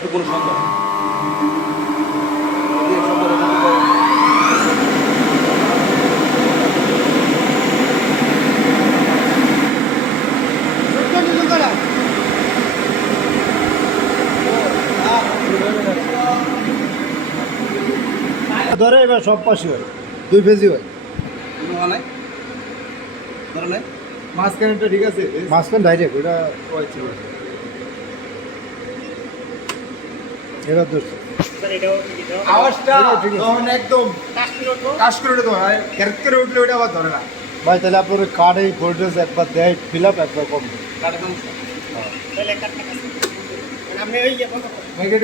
একটু কোনো শব্দ ধরে এবার সব পাশে হয় 2 পেজি হয় নাই ধরে নাই মাঝখানেটা ঠিক আছে মাঝখান ডাইরেক্ট ওটা ছিল এবার দোষ আওয়াজটা তখন একদম কাজ করে উঠে ধরে ক্যারেক্ট করে উঠলে ওটা আবার ধরে না। ভাই তাহলে আপনার কার্ডে ভোল্টেজ একবার দেয় ফিল আপ একবার কম কাটে সমস্যা নেগেটিভ